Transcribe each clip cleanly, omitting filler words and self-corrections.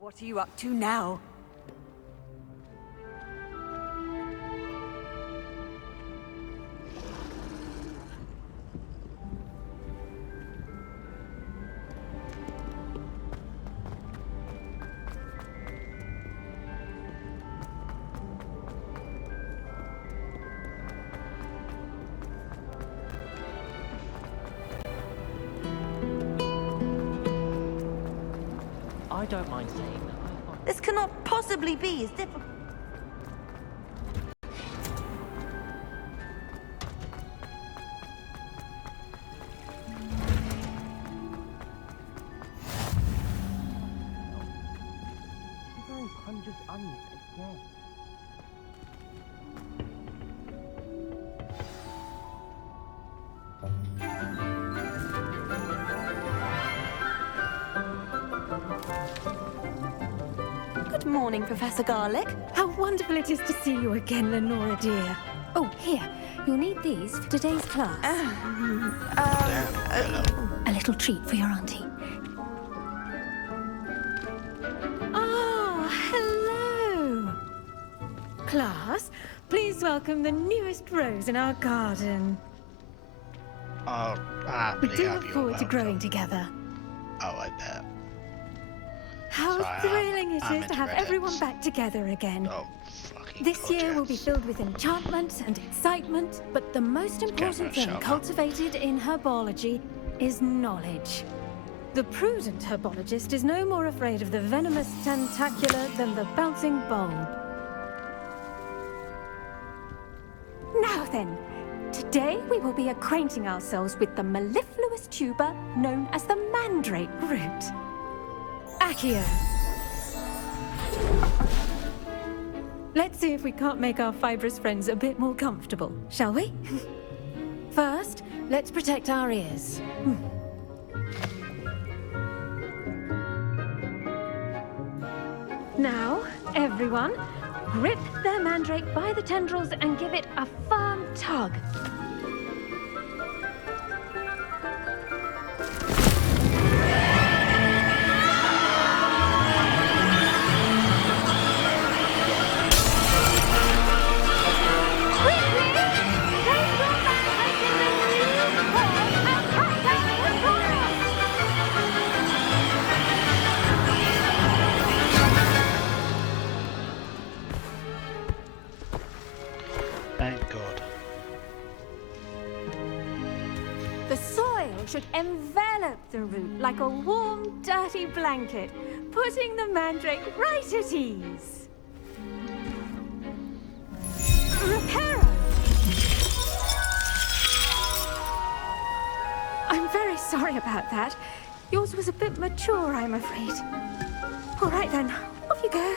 What are you up to now? I don't mind saying that I find... This cannot possibly be as difficult. Conjures onion again. Good morning, Professor Garlick. How wonderful it is to see you again, Lenora dear. Oh, here. You'll need these for today's class. A little treat for your auntie. Ah, hello. Class, please welcome the newest rose in our garden. We do look forward to growing together. Oh, I bet. How Sorry, thrilling it I'm is to have into everyone redheads. back together again. Oh, fucking This year will be gorgeous. filled with enchantment and excitement, but the most important thing shower. cultivated in herbology is knowledge. The prudent herbologist is no more afraid of the venomous tentacular than the bouncing bulb. Now then, today we will be acquainting ourselves with the mellifluous tuber known as the mandrake root. Accio. Let's see if we can't make our fibrous friends a bit more comfortable, shall we? First, let's protect our ears. Now, everyone, grip their mandrake by the tendrils and give it a firm tug. Thank God. The soil should envelop the root like a warm, dirty blanket, putting the mandrake right at ease. Reparo! I'm very sorry about that. Yours was a bit mature, I'm afraid. All right then, off you go.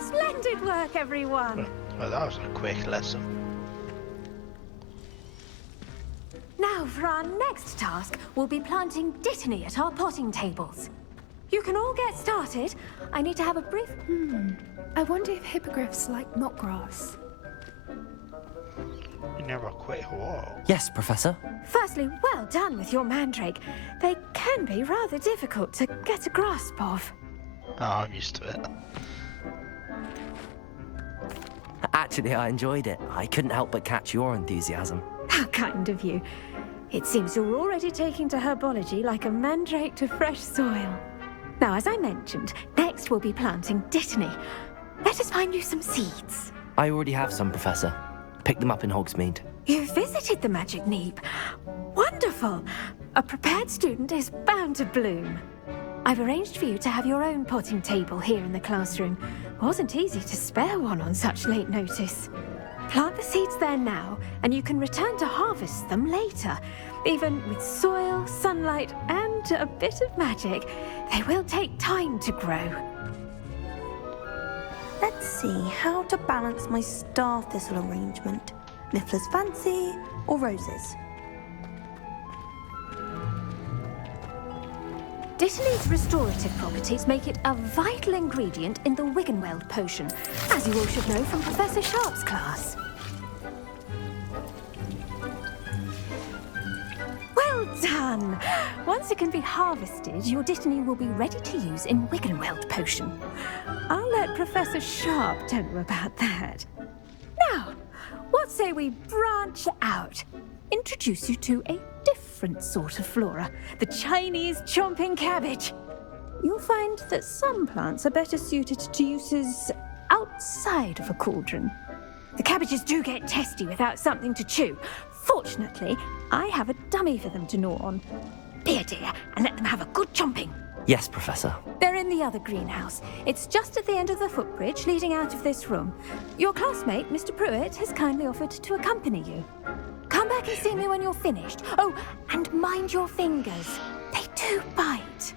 Splendid work, everyone. Well, that was a quick lesson. Now for our next task, we'll be planting dittany at our potting tables. You can all get started. I need to have a brief... I wonder if hippogriffs like knotgrass. You never quit what? Yes, Professor. Firstly, well done with your mandrake. They can be rather difficult to get a grasp of. Oh, I'm used to it. Actually, I enjoyed it. I couldn't help but catch your enthusiasm. How kind of you. It seems you're already taking to herbology like a mandrake to fresh soil. Now, as I mentioned, next we'll be planting dittany. Let us find you some seeds. I already have some, Professor. Picked them up in Hogsmeade. You visited the Magic Neep. Wonderful. A prepared student is bound to bloom. I've arranged for you to have your own potting table here in the classroom. Wasn't easy to spare one on such late notice. Plant the seeds there now, and you can return to harvest them later. Even with soil, sunlight, and a bit of magic, they will take time to grow. Let's see how to balance my star thistle arrangement. Niffler's fancy or roses? Dittany's restorative properties make it a vital ingredient in the Wiggenweld potion, as you all should know from Professor Sharp's class. Well Well done! Once it can be harvested, your Dittany will be ready to use in Wiggenweld potion. I'll let Professor Sharp tell you about that. Now, what say we branch out? Introduce you to a different sort of flora, the Chinese chomping cabbage. You'll find that some plants are better suited to uses outside of a cauldron. The cabbages do get testy without something to chew. Fortunately, I have a dummy for them to gnaw on. Be a dear and let them have a good chomping. Yes, Professor. They're in the other greenhouse. It's just at the end of the footbridge leading out of this room. Your classmate, Mr. Pruitt, has kindly offered to accompany you. Come back and see me when you're finished. Oh, and mind your fingers. They do bite.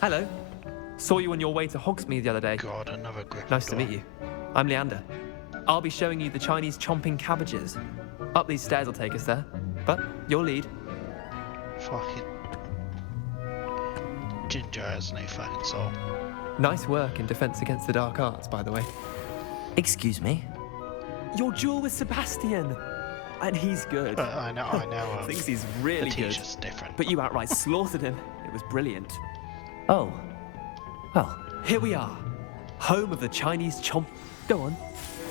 Hello. Saw you on your way to Hogsmeade the other day. God, another Gryffindor. Nice to meet you. I'm Leander. I'll be showing you the Chinese chomping cabbages. Up these stairs will take us there. But you'll lead. Fucking... Ginger has no fucking soul. Nice work in Defense Against the Dark Arts, by the way. Excuse me? Your duel with Sebastian! And he's good. I know. Thinks he's really the good. teacher's different. But you outright slaughtered him. It was brilliant. Oh. Well, Here we are. Home of the Chinese chomp... Go on.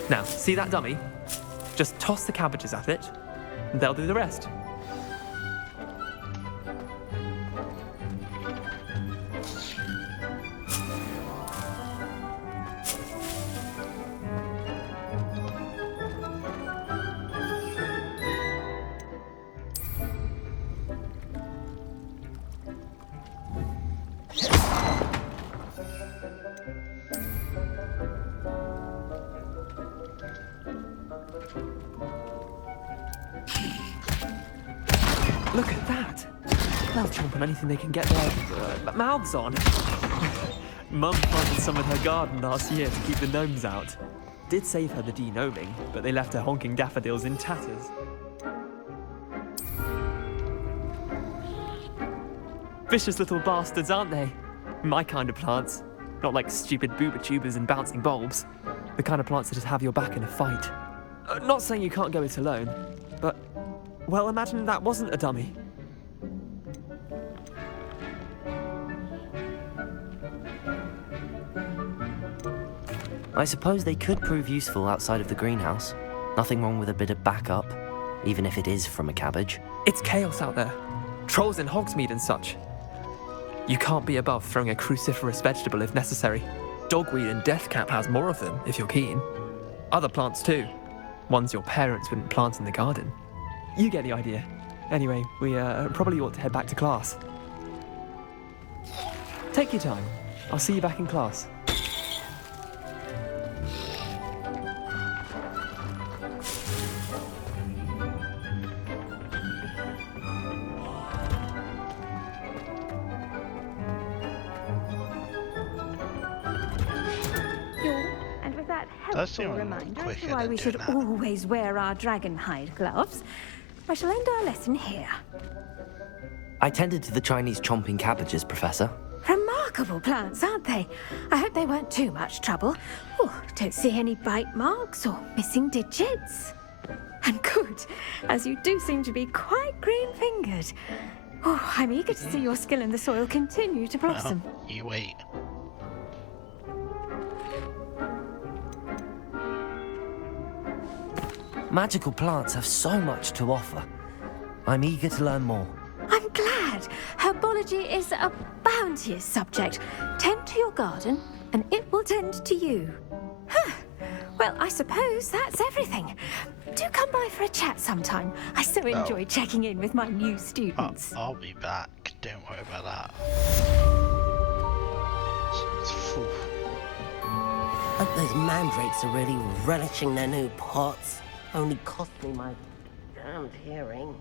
Now, see that dummy? Just toss the cabbages at it, and they'll do the rest. Look at that! They'll chomp on anything they can get their mouths on. Mum planted some in her garden last year to keep the gnomes out. Did save her the de-gnoming, but they left her honking daffodils in tatters. Vicious little bastards, aren't they? My kind of plants. Not like stupid booba tubers and bouncing bulbs. The kind of plants that just have your back in a fight. Not saying you can't go it alone, but... Well, imagine that wasn't a dummy. I suppose they could prove useful outside of the greenhouse. Nothing wrong with a bit of backup, even if it is from a cabbage. It's chaos out there. Trolls in Hogsmeade and such. You can't be above throwing a cruciferous vegetable if necessary. Dogweed and deathcap has more of them, if you're keen. Other plants too. Ones your parents wouldn't plant in the garden. You get the idea. Anyway, we probably ought to head back to class. Take your time. I'll see you back in class. And with that Does seem helpful a lot reminder as quicker to why than we should doing that. always wear our dragon hide gloves, I shall end our lesson here. I tended to the Chinese chomping cabbages, Professor. Remarkable plants, aren't they? I hope they weren't too much trouble. Oh, don't see any bite marks or missing digits. And good, as you do seem to be quite green-fingered. Oh, I'm eager to see your skill in the soil continue to blossom. You wait. Magical plants have so much to offer. I'm eager to learn more. I'm glad. Herbology is a bounteous subject. Tend to your garden, and it will tend to you. Huh. Well, I suppose that's everything. Do come by for a chat sometime. I so enjoy checking in with my new students. I'll be back. Don't worry about that. Phew. Hope those mandrakes are really relishing their new pots. Only cost me my damned hearing.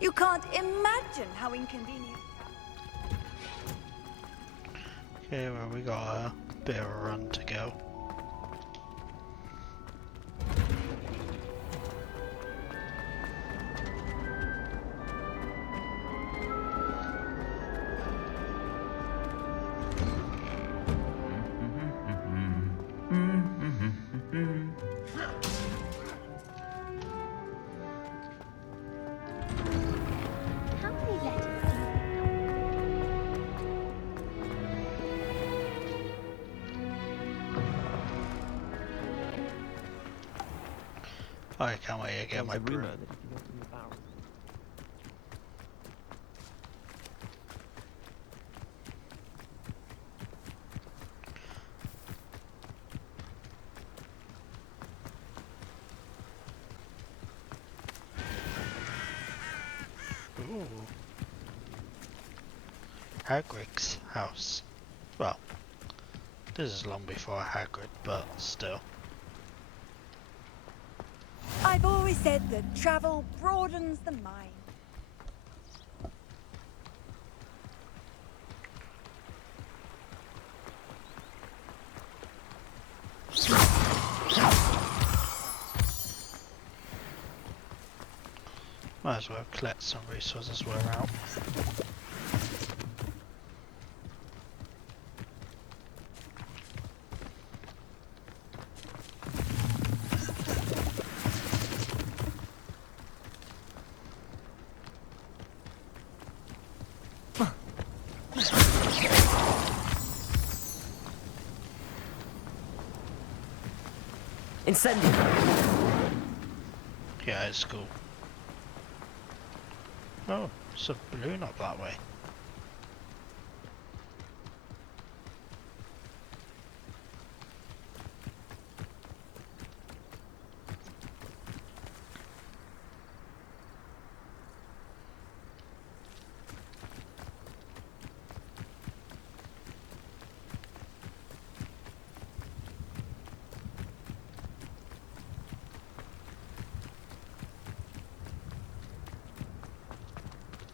You can't imagine how inconvenient. Okay, well, we got a bit of a run to go. How many letters do you I can't wait to get my broom. Ooh. Hagrid's house. Well, this is long before Hagrid, but still. I've always said that travel broadens the mind. Might as well collect some resources while we're out. Incendio! Yeah, it's cool. Oh, it's a balloon up that way.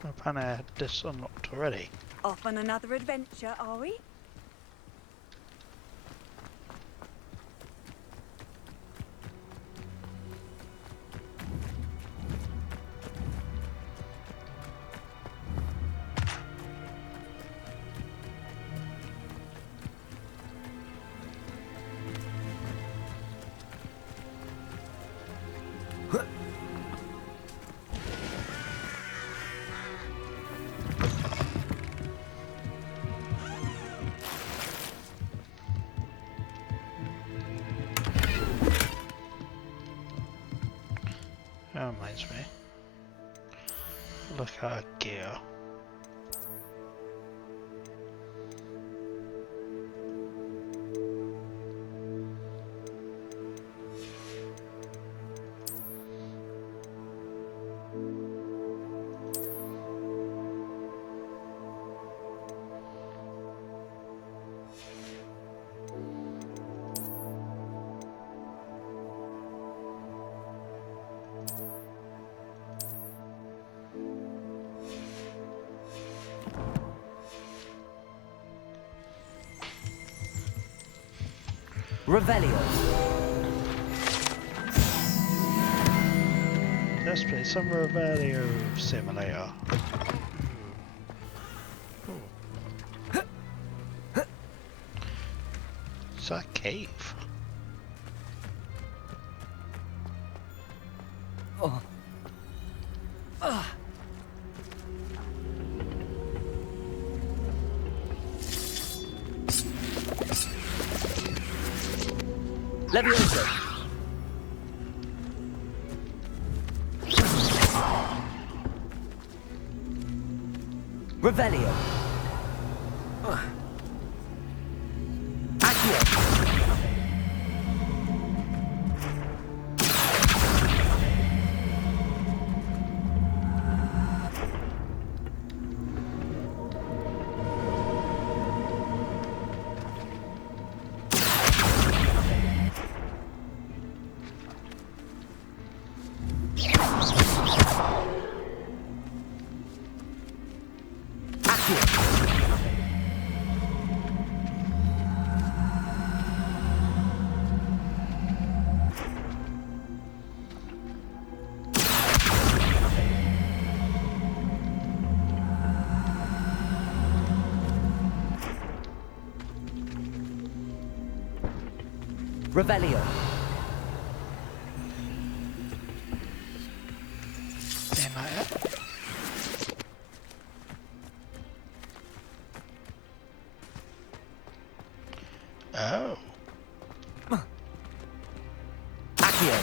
Apparently I had this unlocked already. Off on another adventure, are we? That reminds me. Look at our gear. Revelio. Let's play some Revelio Simulator. It's a cave. Oh. Levioso. Revelio. Accio. Revelio. Didn't like it. Oh. Accio.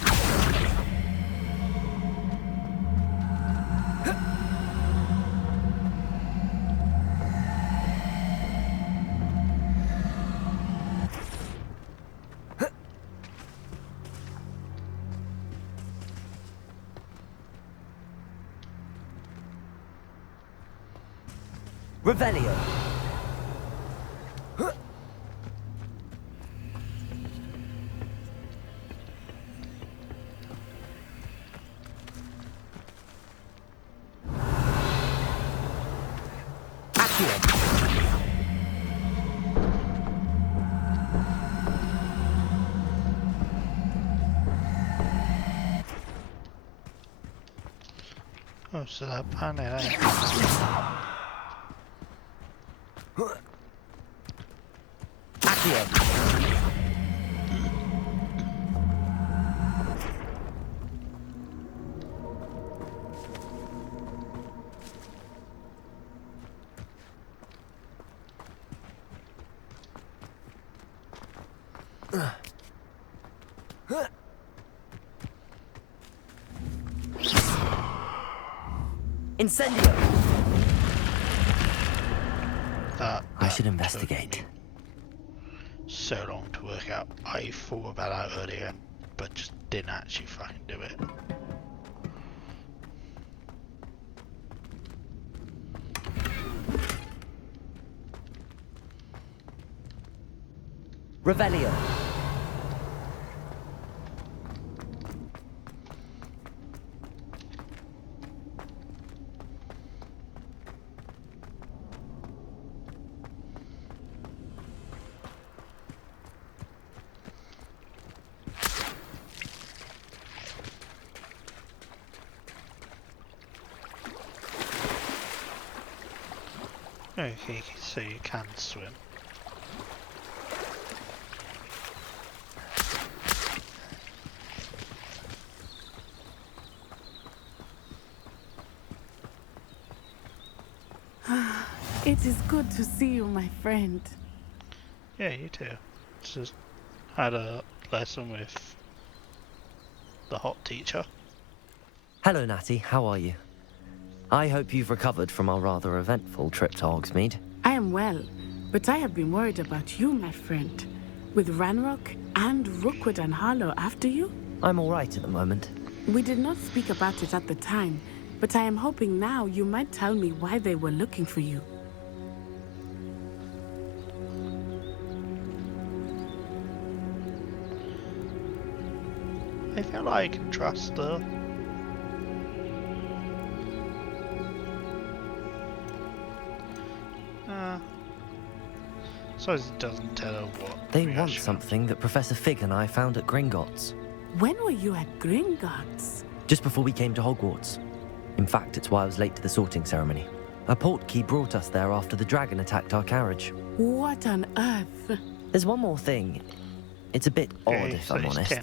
Revelio. Oh, so that panel, eh? Accio. Incendio. I should investigate. So long to work out. I thought about that earlier, but just didn't actually fucking do it. Revelio. Okay, so you can swim. It is good to see you, my friend. Yeah, you too. Just had a lesson with the hot teacher. Hello, Natty. How are you? I hope you've recovered from our rather eventful trip to Hogsmeade. I am well, but I have been worried about you, my friend. With Ranrock and Rookwood and Harlow after you? I'm all right at the moment. We did not speak about it at the time, but I am hoping now you might tell me why they were looking for you. I feel like I can trust her. Suppose it doesn't tell her what. They want something that Professor Fig and I found at Gringotts. When were you at Gringotts? Just before we came to Hogwarts. In fact, it's why I was late to the sorting ceremony. A portkey brought us there after the dragon attacked our carriage. What on earth? There's one more thing. It's a bit odd, if I'm honest.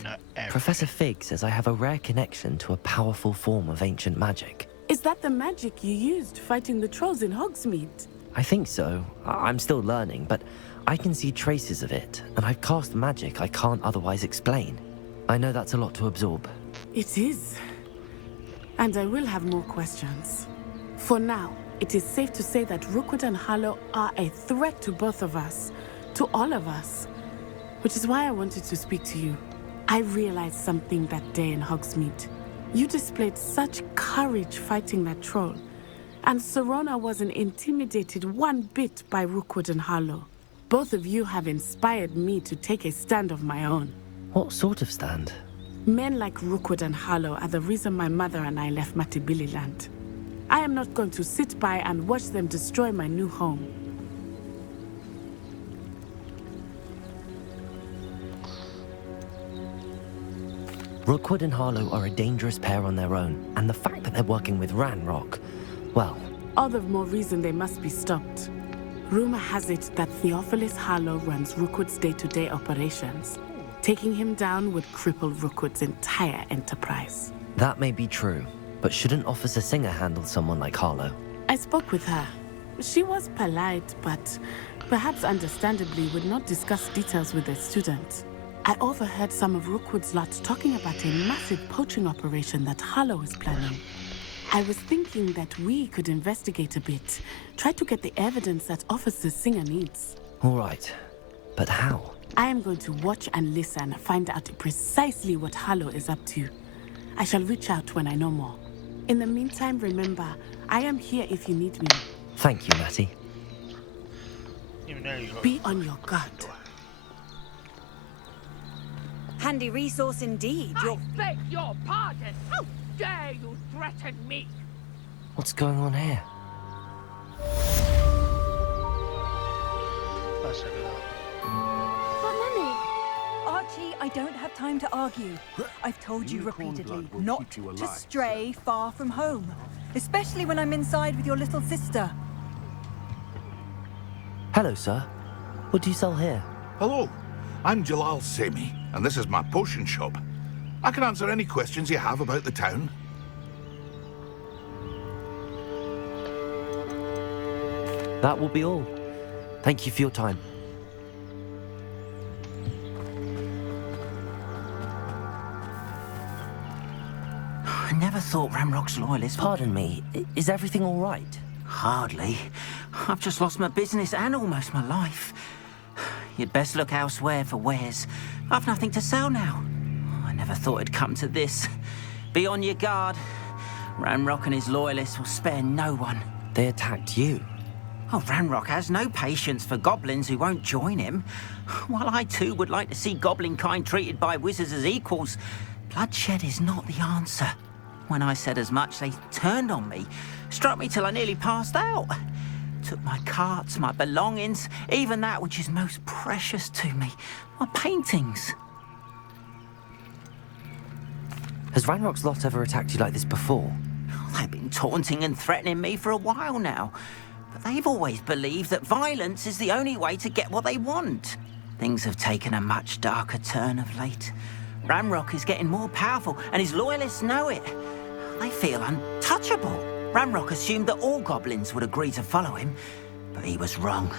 Professor Fig says I have a rare connection to a powerful form of ancient magic. Is that the magic you used fighting the trolls in Hogsmeade? I think so. I'm still learning, but I can see traces of it, and I've cast magic I can't otherwise explain. I know that's a lot to absorb. It is. And I will have more questions. For now, it is safe to say that Rookwood and Harlow are a threat to both of us, to all of us. Which is why I wanted to speak to you. I realized something that day in Hogsmeade. You displayed such courage fighting that troll, and Serona wasn't intimidated one bit by Rookwood and Harlow. Both of you have inspired me to take a stand of my own. What sort of stand? Men like Rookwood and Harlow are the reason my mother and I left Matibili land. I am not going to sit by and watch them destroy my new home. Rookwood and Harlow are a dangerous pair on their own, and the fact that they're working with Ranrock, well... All the more reason they must be stopped. Rumor has it that Theophilus Harlow runs Rookwood's day-to-day operations. Taking him down would cripple Rookwood's entire enterprise. That may be true, but shouldn't Officer Singer handle someone like Harlow? I spoke with her. She was polite, but perhaps understandably would not discuss details with the student. I overheard some of Rookwood's lot talking about a massive poaching operation that Harlow is planning. I was thinking that we could investigate a bit, try to get the evidence that Officer Singer needs. All right, but how? I am going to watch and listen, find out precisely what Harlow is up to. I shall reach out when I know more. In the meantime, remember, I am here if you need me. Thank you, Matty. Even though you Be on your guard. Handy resource indeed. I beg your pardon. How dare you threaten me? What's going on here? Let's have a look. But Mummy, Archie, I don't have time to argue. I've told you repeatedly not to stray far from home, especially when I'm inside with your little sister. Hello, sir. What do you sell here? Hello, I'm Jalal Sami, and this is my potion shop. I can answer any questions you have about the town. That will be all. Thank you for your time. I never thought Ramrock's loyalists... Pardon me, is everything all right? Hardly. I've just lost my business and almost my life. You'd best look elsewhere for wares. I've nothing to sell now. I never thought it'd come to this. Be on your guard. Ramrock and his loyalists will spare no one. They attacked you? Oh, Ramrock has no patience for goblins who won't join him. While I too would like to see goblin kind treated by wizards as equals, bloodshed is not the answer. When I said as much, they turned on me, struck me till I nearly passed out. Took my carts, my belongings, even that which is most precious to me, my paintings. Has Ranrock's lot ever attacked you like this before? They've been taunting and threatening me for a while now. But they've always believed that violence is the only way to get what they want. Things have taken a much darker turn of late. Ramrock is getting more powerful, and his loyalists know it. They feel untouchable. Ramrock assumed that all goblins would agree to follow him, but he was wrong.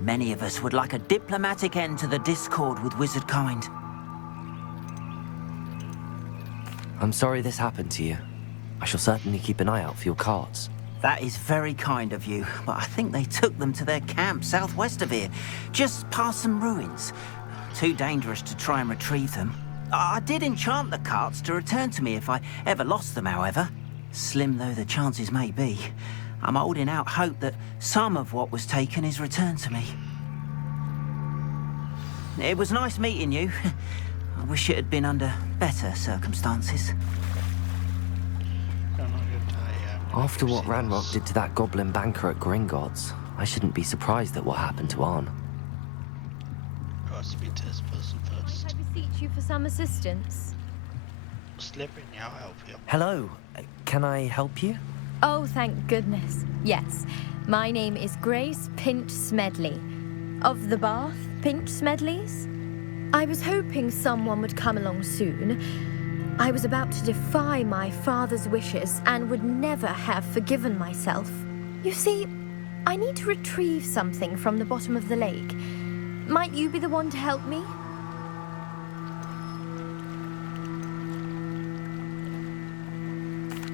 Many of us would like a diplomatic end to the discord with wizard kind. I'm sorry this happened to you. I shall certainly keep an eye out for your carts. That is very kind of you, but I think they took them to their camp southwest of here, just past some ruins. Too dangerous to try and retrieve them. I did enchant the carts to return to me if I ever lost them, however. Slim though the chances may be, I'm holding out hope that some of what was taken is returned to me. It was nice meeting you. I wish it had been under better circumstances. After what Ranrock did to that goblin banker at Gringotts, I shouldn't be surprised at what happened to Arn. Got to speak to this person first. I beseech you for some assistance. Slippery, I'll help you. Hello, can I help you? Oh, thank goodness. Yes. My name is Grace Pinch Smedley. Of the Bath Pinch Smedleys? I was hoping someone would come along soon. I was about to defy my father's wishes and would never have forgiven myself. You see, I need to retrieve something from the bottom of the lake. Might you be the one to help me?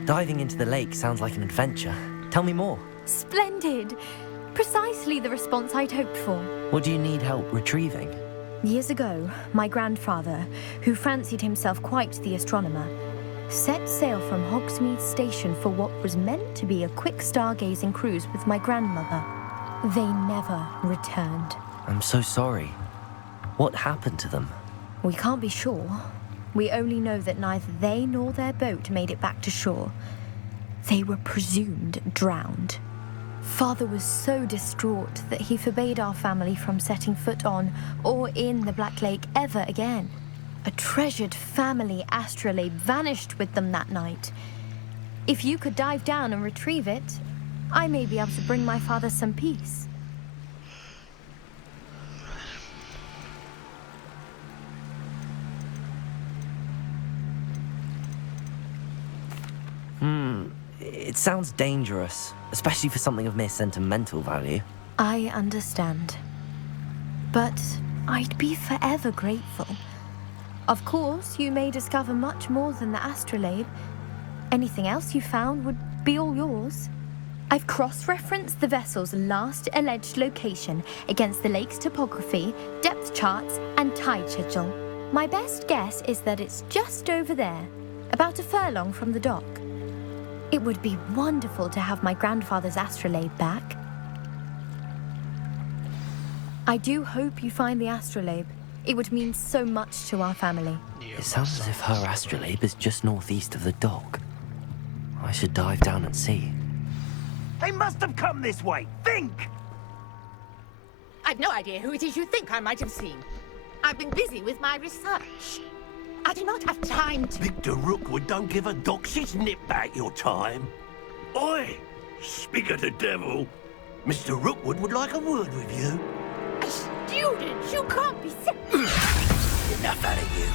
Diving into the lake sounds like an adventure. Tell me more. Splendid! Precisely the response I'd hoped for. What do you need help retrieving? Years ago, my grandfather, who fancied himself quite the astronomer, set sail from Hogsmeade Station for what was meant to be a quick stargazing cruise with my grandmother. They never returned. I'm so sorry. What happened to them? We can't be sure. We only know that neither they nor their boat made it back to shore. They were presumed drowned. Father was so distraught that he forbade our family from setting foot on or in the Black Lake ever again. A treasured family astrolabe vanished with them that night. If you could dive down and retrieve it, I may be able to bring my father some peace. It sounds dangerous, especially for something of mere sentimental value. I understand. But I'd be forever grateful. Of course, you may discover much more than the astrolabe. Anything else you found would be all yours. I've cross-referenced the vessel's last alleged location against the lake's topography, depth charts, and tide schedule. My best guess is that it's just over there, about a furlong from the dock. It would be wonderful to have my grandfather's astrolabe back. I do hope you find the astrolabe. It would mean so much to our family. It sounds as if her astrolabe is just northeast of the dock. I should dive down and see. They must have come this way. Think! I've no idea who it is you think I might have seen. I've been busy with my research. I do not have time to... Victor Rookwood don't give a doxy's nip back your time. Oi! Speak of the devil. Mr. Rookwood would like a word with you. A student? You can't be Enough out of you.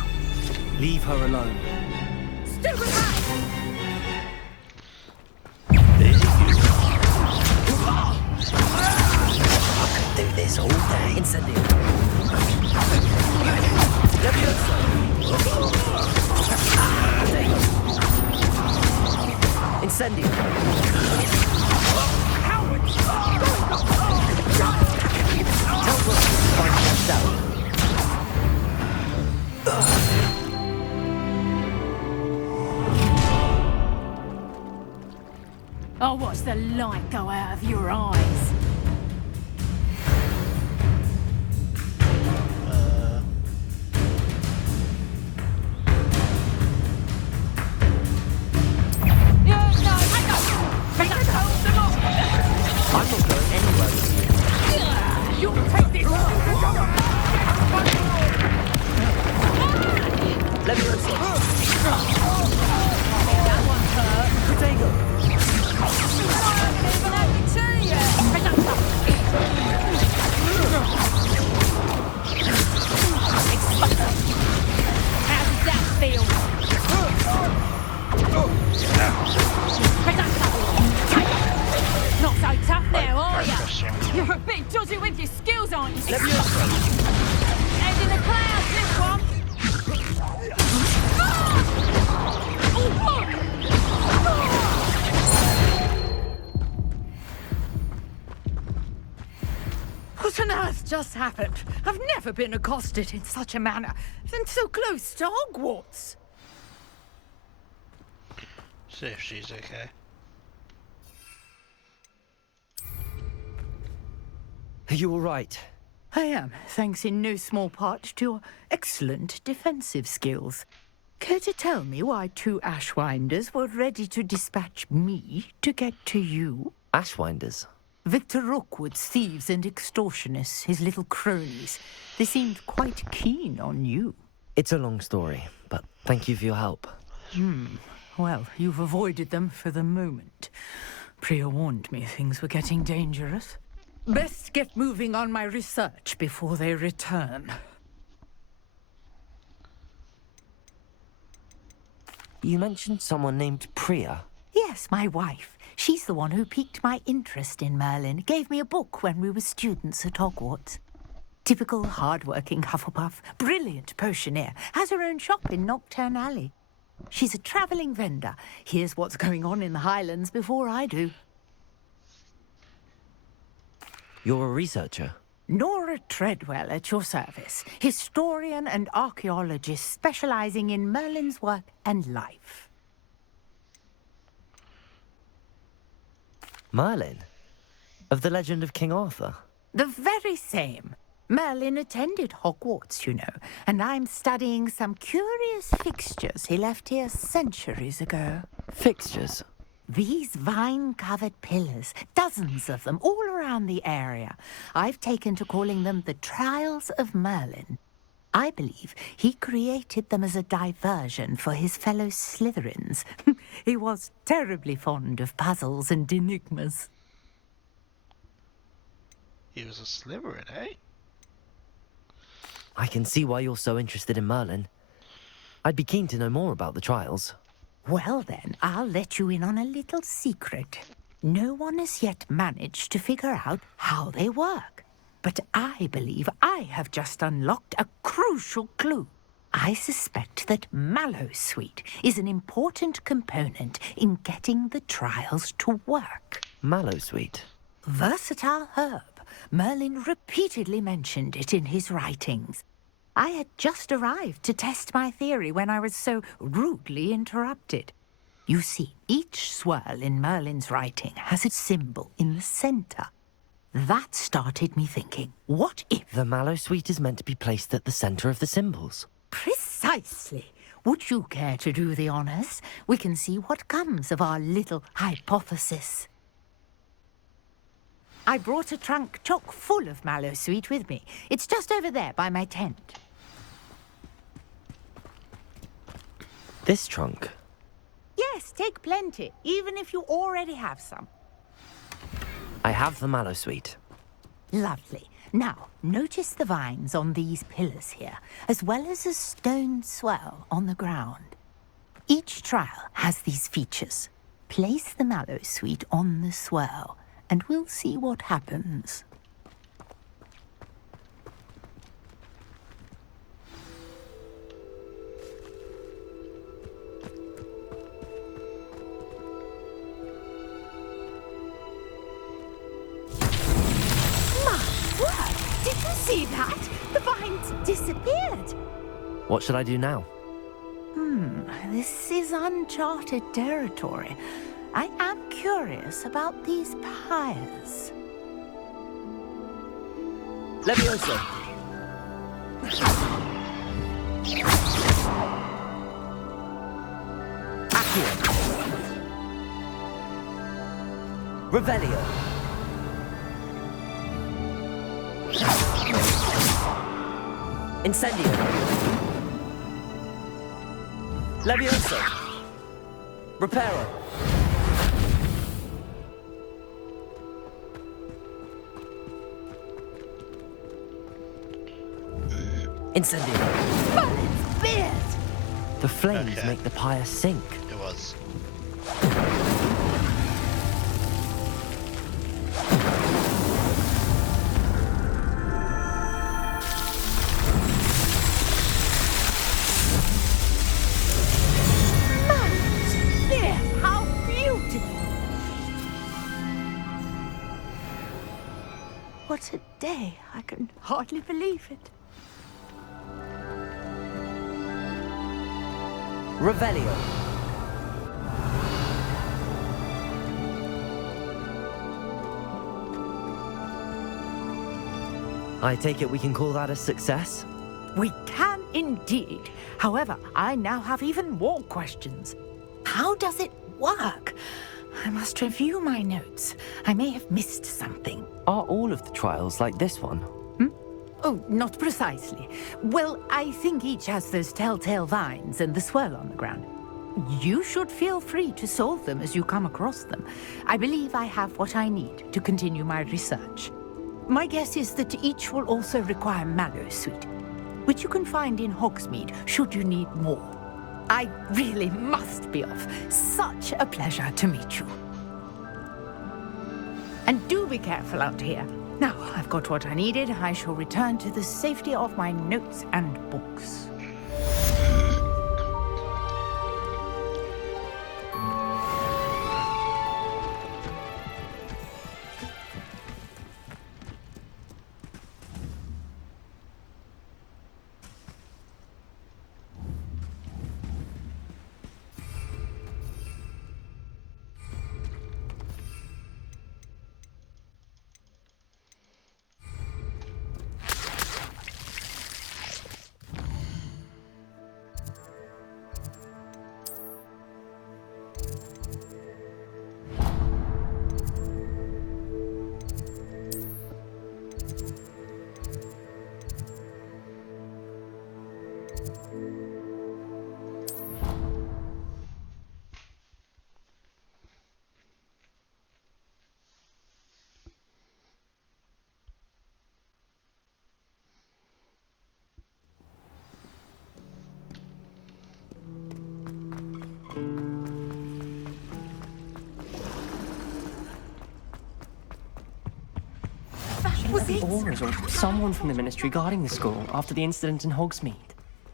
Leave her alone. Stupid man! I could do this all day. Incendio. Incendio. Tell Rook to find himself. I'll watch the light go out of your eyes. I'm not going anywhere with you. You'll take this. Let me go. That one's hurt. Potato. How does that feel? Not so tough now, are you? You're a bit dodgy with your skills, aren't you? And in the clouds, this one. What on earth just happened? I've never been accosted in such a manner, and so close to Hogwarts. See if she's okay. Are you all right? I am, thanks in no small part to your excellent defensive skills. Care to tell me why two Ashwinders were ready to dispatch me to get to you? Ashwinders? Victor Rookwood's thieves and extortionists, his little cronies. They seemed quite keen on you. It's a long story, but thank you for your help. Well, you've avoided them for the moment. Priya warned me things were getting dangerous. Best get moving on my research before they return. You mentioned someone named Priya. Yes, my wife. She's the one who piqued my interest in Merlin. Gave me a book when we were students at Hogwarts. Typical hard-working Hufflepuff, brilliant potioneer, has her own shop in Knockturn Alley. She's a travelling vendor. Hears what's going on in the Highlands before I do. You're a researcher? Nora Treadwell at your service. Historian and archaeologist specialising in Merlin's work and life. Merlin? Of the legend of King Arthur? The very same. Merlin attended Hogwarts, you know, and I'm studying some curious fixtures he left here centuries ago. Fixtures? These vine-covered pillars, dozens of them, all around the area. I've taken to calling them the Trials of Merlin. I believe he created them as a diversion for his fellow Slytherins. He was terribly fond of puzzles and enigmas. He was a Slytherin, eh? I can see why you're so interested in Merlin. I'd be keen to know more about the trials. Well then, I'll let you in on a little secret. No one has yet managed to figure out how they work. But I believe I have just unlocked a crucial clue. I suspect that mallowsweet is an important component in getting the trials to work. Mallowsweet? Versatile herb. Merlin repeatedly mentioned it in his writings. I had just arrived to test my theory when I was so rudely interrupted. You see, each swirl in Merlin's writing has a symbol in the center. That started me thinking, what if... The mallowsweet is meant to be placed at the center of the symbols. Precisely. Would you care to do the honors? We can see what comes of our little hypothesis. I brought a trunk chock full of mallowsweet with me. It's just over there by my tent. This trunk? Yes, take plenty, even if you already have some. I have the mallowsweet. Lovely. Now, notice the vines on these pillars here, as well as a stone swell on the ground. Each trial has these features. Place the mallowsweet on the swell, and we'll see what happens. Did you see that? The vines disappeared. What should I do now? This is uncharted territory. I am curious about these pyres. Levioso! Accio! Revelio! Incendio! Levioso! Reparo! Incendio! Merlin's beard! The flames make the pyre sink. It was. How beautiful! What a day. I can hardly believe it. Revelio. I take it we can call that a success? We can indeed. However, I now have even more questions. How does it work? I must review my notes. I may have missed something. Are all of the trials like this one? Oh, not precisely. Well, I think each has those telltale vines and the swirl on the ground. You should feel free to solve them as you come across them. I believe I have what I need to continue my research. My guess is that each will also require mallowsweet, which you can find in Hogsmeade should you need more. I really must be off. Such a pleasure to meet you. And do be careful out here. Now, I've got what I needed. I shall return to the safety of my notes and books. of the Aurors or someone from the Ministry guarding the school after the incident in Hogsmeade.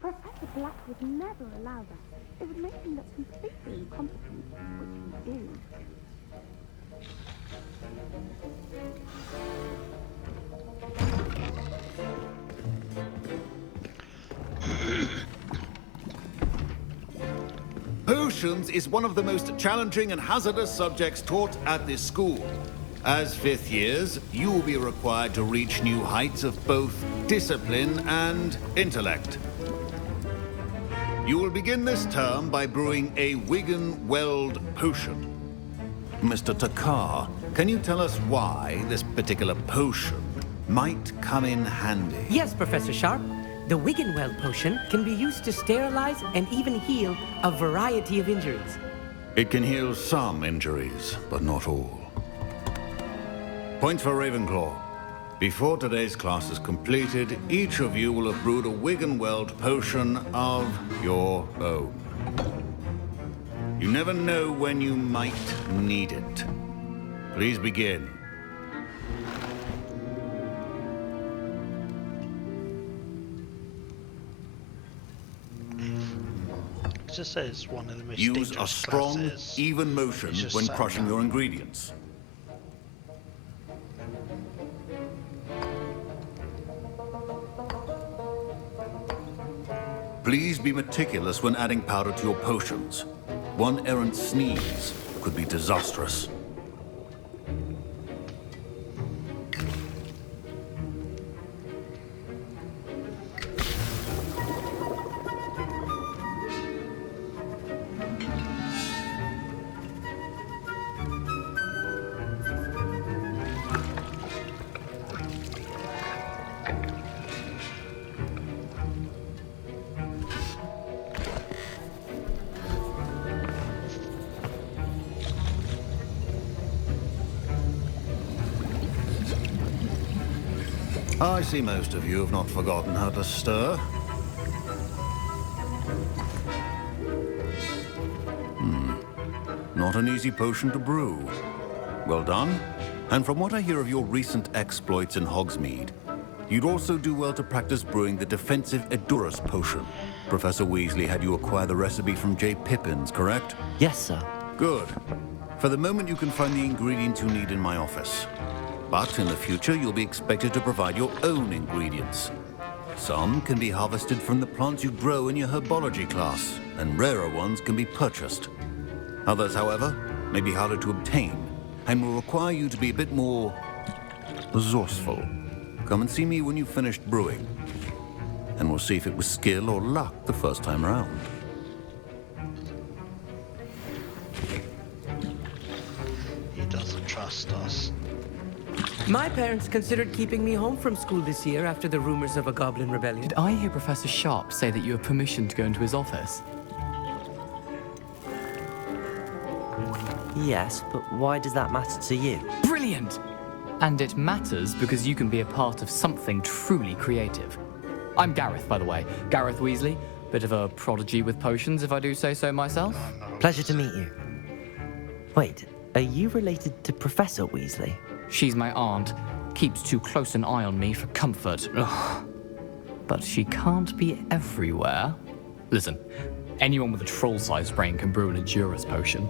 Professor Black would never allow that. It would make him look completely incompetent, which he is. Potions is one of the most challenging and hazardous subjects taught at this school. As fifth years, you will be required to reach new heights of both discipline and intellect. You will begin this term by brewing a Wigan-Weld potion. Mr. Takar, can you tell us why this particular potion might come in handy? Yes, Professor Sharp. The Wigan-Weld potion can be used to sterilize and even heal a variety of injuries. It can heal some injuries, but not all. Points for Ravenclaw. Before today's class is completed, each of you will have brewed a Wigan-Weld potion of your own. You never know when you might need it. Please begin. It just says one of the most Use dangerous a strong, classes. even motion It's just when sat crushing down. your ingredients. Please be meticulous when adding powder to your potions. One errant sneeze could be disastrous. I see most of you have not forgotten how to stir. Not an easy potion to brew. Well done. And from what I hear of your recent exploits in Hogsmeade, you'd also do well to practice brewing the defensive Edurus potion. Professor Weasley had you acquire the recipe from J. Pippin's, correct? Yes, sir. Good. For the moment, you can find the ingredients you need in my office. But in the future, you'll be expected to provide your own ingredients. Some can be harvested from the plants you grow in your herbology class, and rarer ones can be purchased. Others, however, may be harder to obtain, and will require you to be a bit more resourceful. Come and see me when you've finished brewing, and we'll see if it was skill or luck the first time around. He doesn't trust us. My parents considered keeping me home from school this year after the rumors of a goblin rebellion. Did I hear Professor Sharp say that you have permission to go into his office? Yes, but why does that matter to you? Brilliant! And it matters because you can be a part of something truly creative. I'm Gareth, by the way. Gareth Weasley. Bit of a prodigy with potions, if I do say so myself. Pleasure to meet you. Wait, are you related to Professor Weasley? She's my aunt. Keeps too close an eye on me for comfort. Ugh. But she can't be everywhere. Listen, anyone with a troll-sized brain can brew an Edurus potion.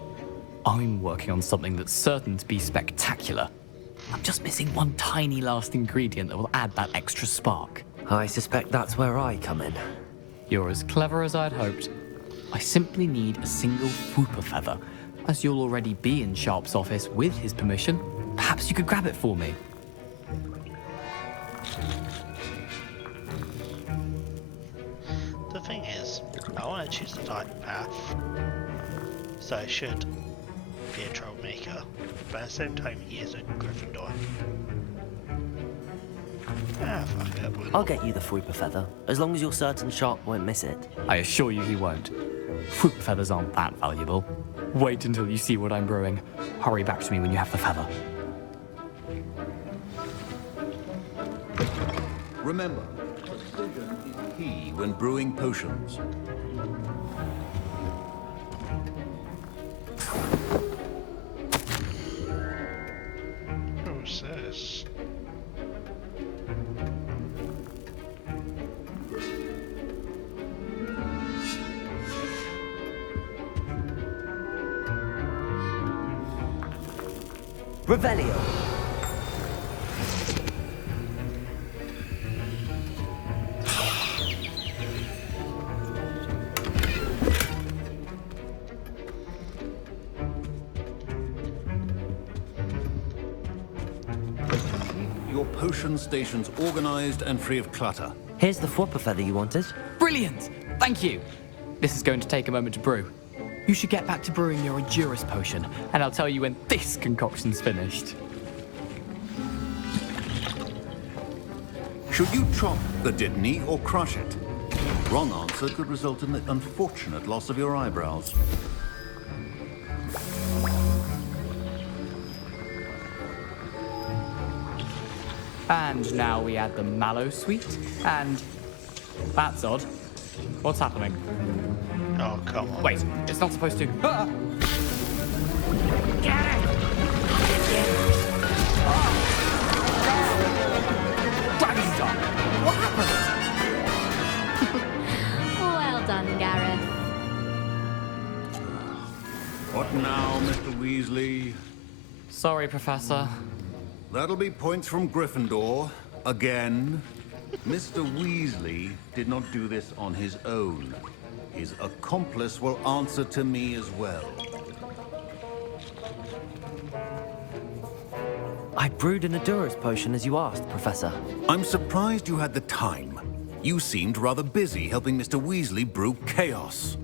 I'm working on something that's certain to be spectacular. I'm just missing one tiny last ingredient that will add that extra spark. I suspect that's where I come in. You're as clever as I'd hoped. I simply need a single Whooper feather. As you'll already be in Sharp's office with his permission, perhaps you could grab it for me. The thing is, I want to choose the dark path, so I should be a troublemaker, but at the same time he is a Gryffindor. Ah, fuck it. I'll get you the Fruiper feather, as long as you're certain Sharp won't miss it. I assure you he won't. Whooper feathers aren't that valuable. Wait until you see what I'm brewing. Hurry back to me when you have the feather. Remember, precision is key when brewing potions. Who's this? Revelio. Your potion station's organized and free of clutter. Here's the Fwopper feather you wanted. Brilliant! Thank you. This is going to take a moment to brew. You should get back to brewing your Endurus potion, and I'll tell you when this concoction's finished. Should you chop the Dittany or crush it? Wrong answer could result in the unfortunate loss of your eyebrows. And now we add the mallow sweet, and... That's odd. What's happening? Oh, come on. Wait, it's not supposed to... Ah! Dragonstar! What happened? Well done, Gareth. What now, Mr. Weasley? Sorry, Professor. That'll be points from Gryffindor. Again. Mr. Weasley did not do this on his own. His accomplice will answer to me as well. I brewed an Endurus potion as you asked, Professor. I'm surprised you had the time. You seemed rather busy helping Mr. Weasley brew chaos.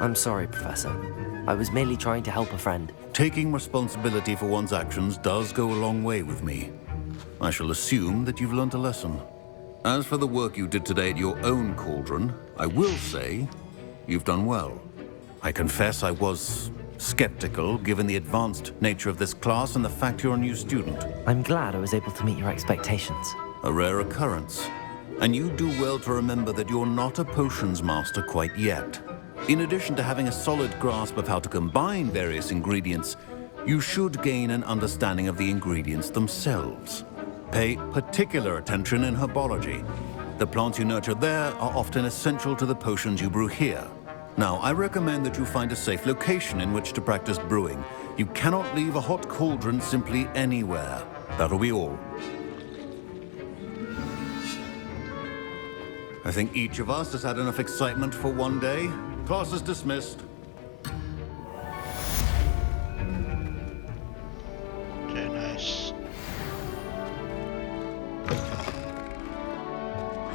I'm sorry, Professor. I was merely trying to help a friend. Taking responsibility for one's actions does go a long way with me. I shall assume that you've learnt a lesson. As for the work you did today at your own cauldron, I will say you've done well. I confess I was skeptical, given the advanced nature of this class and the fact you're a new student. I'm glad I was able to meet your expectations. A rare occurrence. And you do well to remember that you're not a potions master quite yet. In addition to having a solid grasp of how to combine various ingredients, you should gain an understanding of the ingredients themselves. Pay particular attention in herbology. The plants you nurture there are often essential to the potions you brew here. Now, I recommend that you find a safe location in which to practice brewing. You cannot leave a hot cauldron simply anywhere. That'll be all. I think each of us has had enough excitement for one day. Class is dismissed. Very nice. I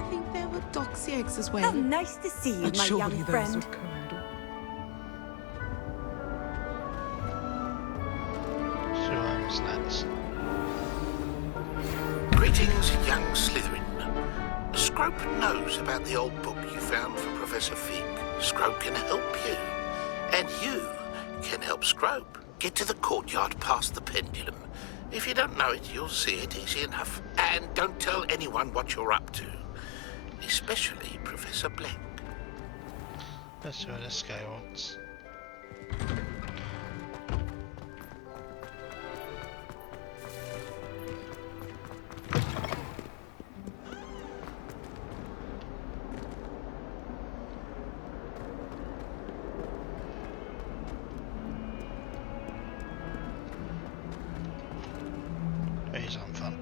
think there were doxy eggs as well. How nice to see you, my young friend. So what's next? Greetings, young Slytherin. Scrope knows about the old book you found for Professor Fig. Scrope can help you. And you can help Scrope. Get to the courtyard past the pendulum. If you don't know it, you'll see it easy enough. And don't tell anyone what you're up to. Especially Professor Black. Let's see what this guy wants. He's on fun.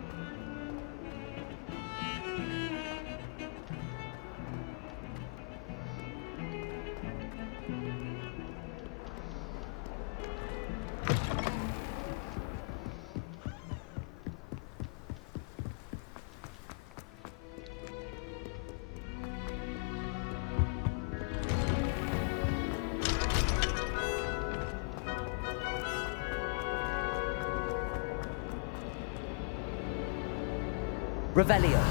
Revelio.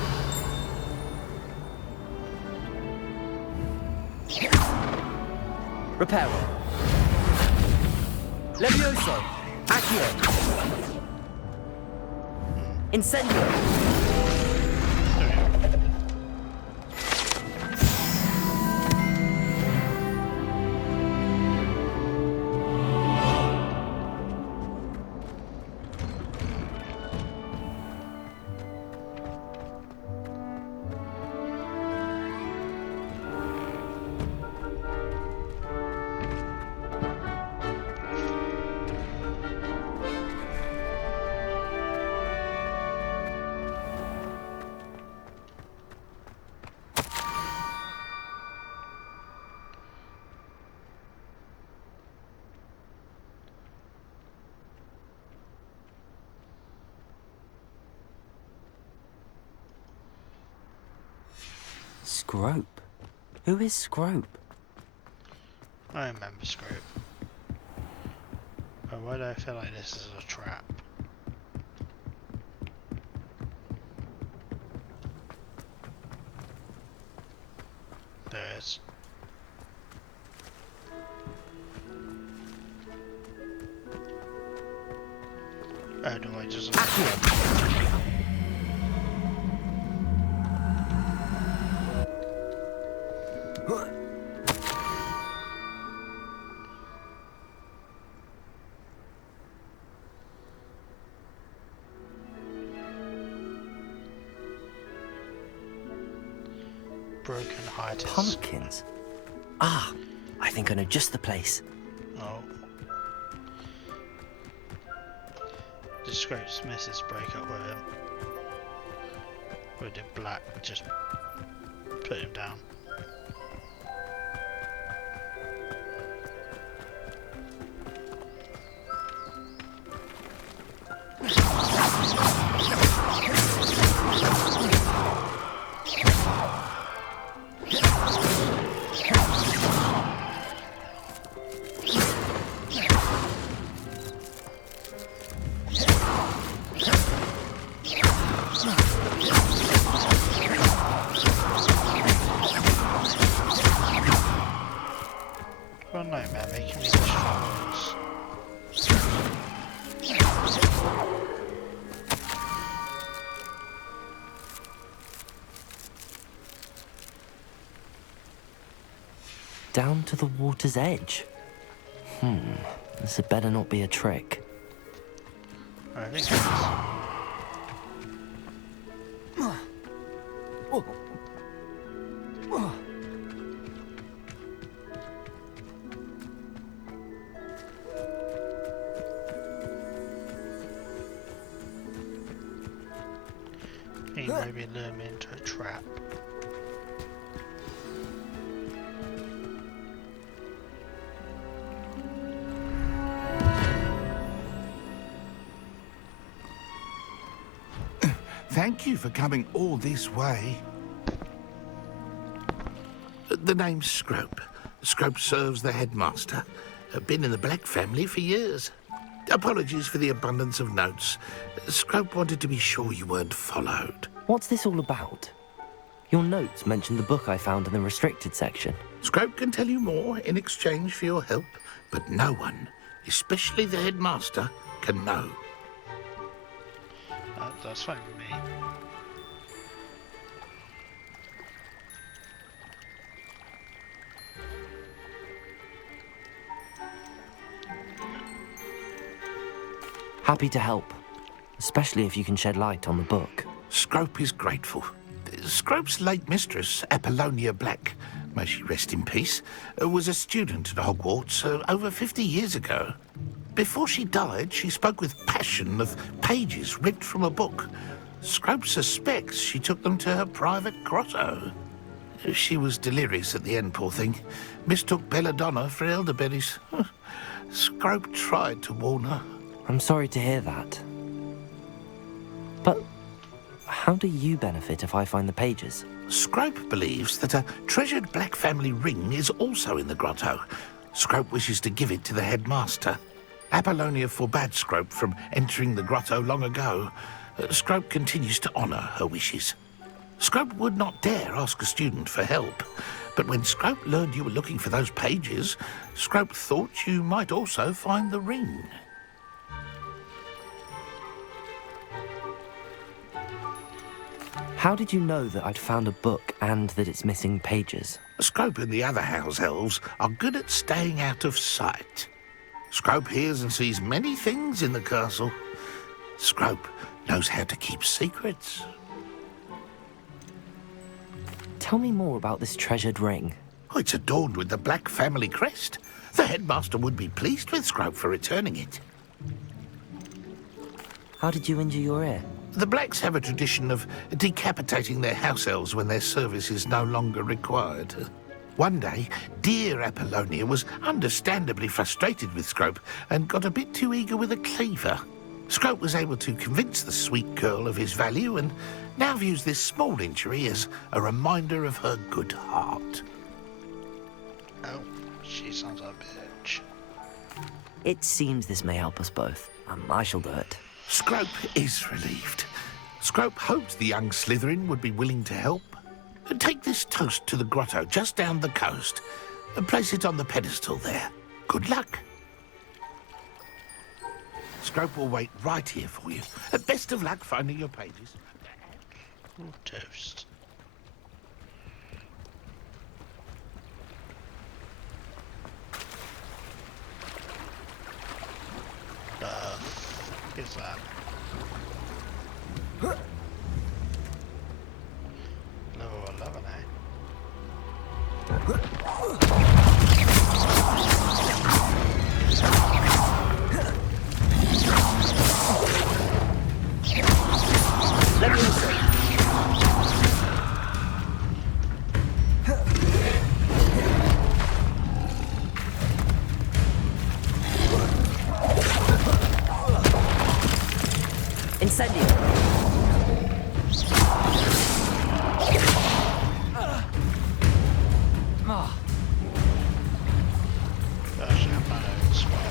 Reparo. Levioso. Accio. Incendio. Scrope? Who is Scrope? I remember Scrope. But why do I feel like this is a trap? There it is. Oh, no, I just... Broken heart. Pumpkins? Ah, I think I know just the place. Oh. Did Scrope's missus break up with him? Or did Black just put him down? Well, no, man, making me struggles. Down to the water's edge. This had better not be a trick. I think it is. He maybe lure me into a trap. Thank you for coming all this way. The name's Scrope. Scrope serves the headmaster. Been in the Black family for years. Apologies for the abundance of notes. Scrope wanted to be sure you weren't followed. What's this all about? Your notes mentioned the book I found in the restricted section. Scrope can tell you more in exchange for your help, but no one, especially the headmaster, can know. That's fine with me. Happy to help, especially if you can shed light on the book. Scrope is grateful. Scrope's late mistress, Apollonia Black, may she rest in peace, was a student at Hogwarts over 50 years ago. Before she died, she spoke with passion of pages ripped from a book. Scrope suspects she took them to her private grotto. She was delirious at the end, poor thing. Mistook belladonna for elderberries. Scrope tried to warn her. I'm sorry to hear that. But how do you benefit if I find the pages? Scrope believes that a treasured Black family ring is also in the grotto. Scrope wishes to give it to the headmaster. Apollonia forbade Scrope from entering the grotto long ago. Scrope continues to honour her wishes. Scrope would not dare ask a student for help, but when Scrope learned you were looking for those pages, Scrope thought you might also find the ring. How did you know that I'd found a book and that it's missing pages? Scrope and the other house elves are good at staying out of sight. Scrope hears and sees many things in the castle. Scrope knows how to keep secrets. Tell me more about this treasured ring. Oh, it's adorned with the Black family crest. The headmaster would be pleased with Scrope for returning it. How did you injure your ear? The Blacks have a tradition of decapitating their house elves when their service is no longer required. One day, dear Apollonia was understandably frustrated with Scrope and got a bit too eager with a cleaver. Scrope was able to convince the sweet girl of his value, and now views this small injury as a reminder of her good heart. Oh, she sounds like a bitch. It seems this may help us both. I shall do it. Scrope is relieved. Scrope hoped the young Slytherin would be willing to help. Take this toast to the grotto just down the coast and place it on the pedestal there. Good luck. Scrope will wait right here for you. Best of luck finding your pages. Toast. Is that? Level 11, eh? Let me see. Incendio. Gosh, I'm my own sweat.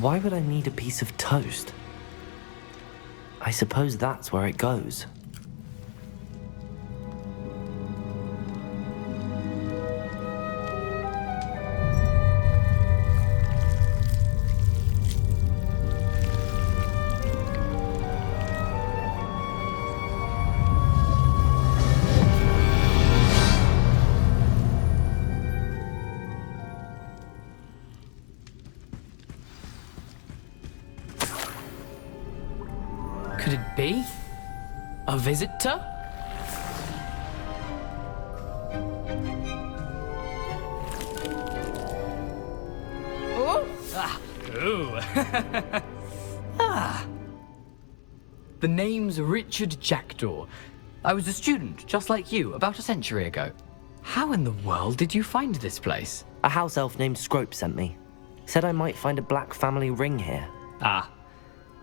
Why would I need a piece of toast? I suppose that's where it goes. Could it be? A visitor? Oh! Ah! Ooh! Ah! The name's Richard Jackdaw. I was a student, just like you, about a century ago. How in the world did you find this place? A house elf named Scrope sent me. Said I might find a black family ring here. Ah.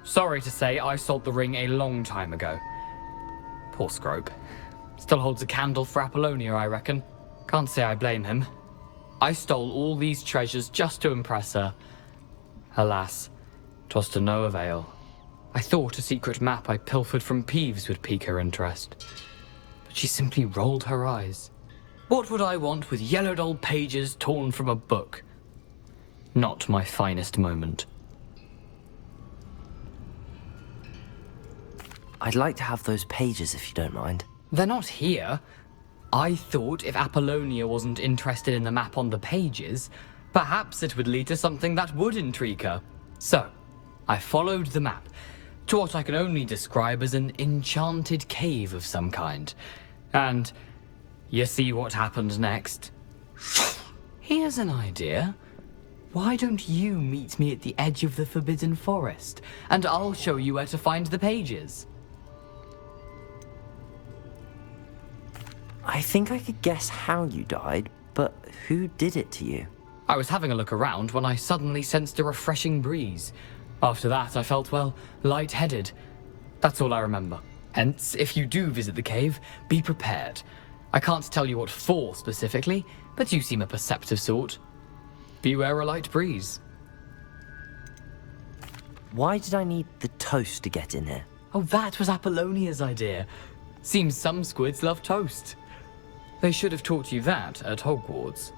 Sorry to say, I sold the ring a long time ago. Poor Scrope. Still holds a candle for Apollonia, I reckon. Can't say I blame him. I stole all these treasures just to impress her. Alas, 'twas to no avail. I thought a secret map I pilfered from Peeves would pique her interest. But she simply rolled her eyes. What would I want with yellowed old pages torn from a book? Not my finest moment. I'd like to have those pages if you don't mind. They're not here. I thought if Apollonia wasn't interested in the map on the pages, perhaps it would lead to something that would intrigue her. So, I followed the map to what I can only describe as an enchanted cave of some kind. And you see what happened next? Here's an idea. Why don't you meet me at the edge of the Forbidden Forest, and I'll show you where to find the pages. I think I could guess how you died, but who did it to you? I was having a look around when I suddenly sensed a refreshing breeze. After that, I felt, well, lightheaded. That's all I remember. Hence, if you do visit the cave, be prepared. I can't tell you what for specifically, but you seem a perceptive sort. Beware a light breeze. Why did I need the toast to get in here? Oh, that was Apollonia's idea. Seems some squids love toast. They should have taught you that at Hogwarts.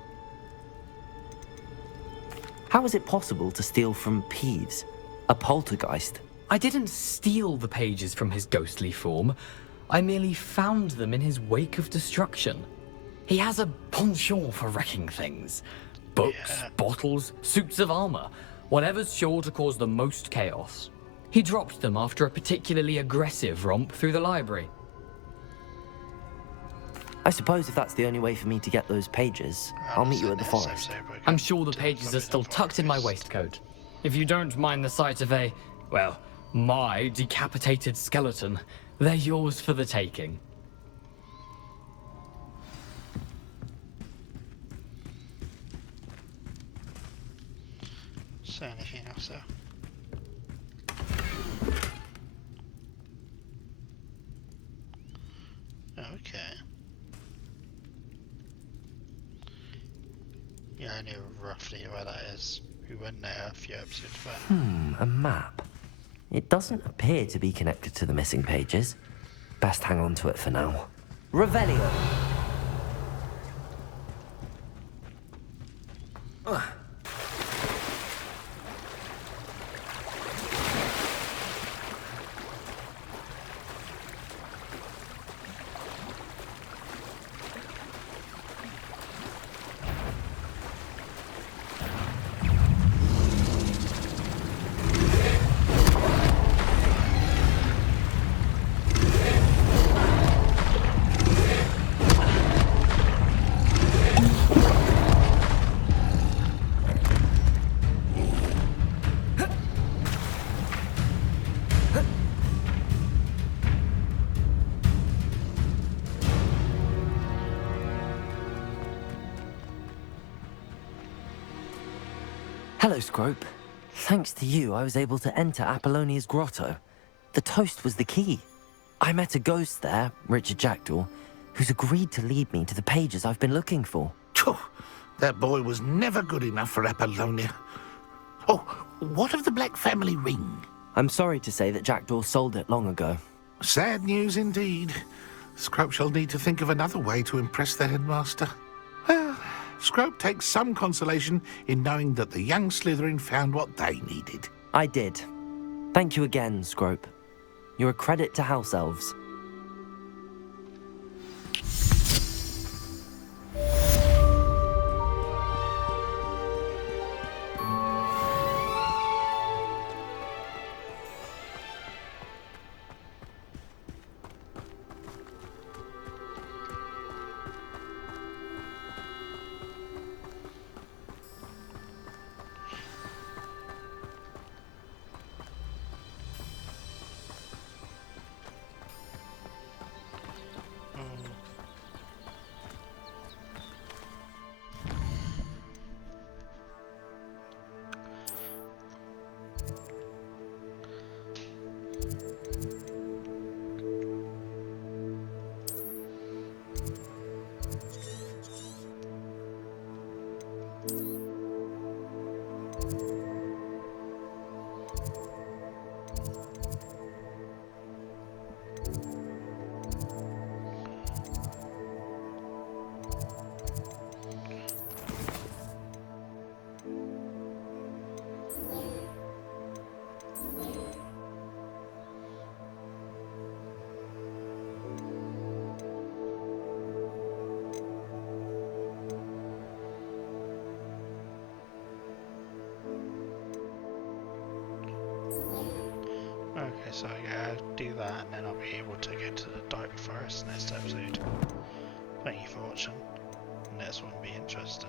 How is it possible to steal from Peeves, a poltergeist? I didn't steal the pages from his ghostly form. I merely found them in his wake of destruction. He has a penchant for wrecking things. Books, bottles, suits of armor, whatever's sure to cause the most chaos. He dropped them after a particularly aggressive romp through the library. I suppose if that's the only way for me to get those pages, I'll meet you at the forest. I'm sure the pages are still tucked in my waistcoat. If you don't mind the sight of a, well, my decapitated skeleton, they're yours for the taking. So anything else there? Okay. Yeah, I knew roughly where that is. We went there a few episodes back. A map. It doesn't appear to be connected to the missing pages. Best hang on to it for now. Revelio! Hello, Scrope. Thanks to you, I was able to enter Apollonia's grotto. The toast was the key. I met a ghost there, Richard Jackdaw, who's agreed to lead me to the pages I've been looking for. That boy was never good enough for Apollonia. Oh, what of the Black family ring? I'm sorry to say that Jackdaw sold it long ago. Sad news indeed. Scrope shall need to think of another way to impress the headmaster. Well, Scrope takes some consolation in knowing that the young Slytherin found what they needed. I did. Thank you again, Scrope. You're a credit to House Elves. Okay, so I gotta do that and then I'll be able to get to the Dark Forest next episode. Thank you for watching. Next one will be interesting.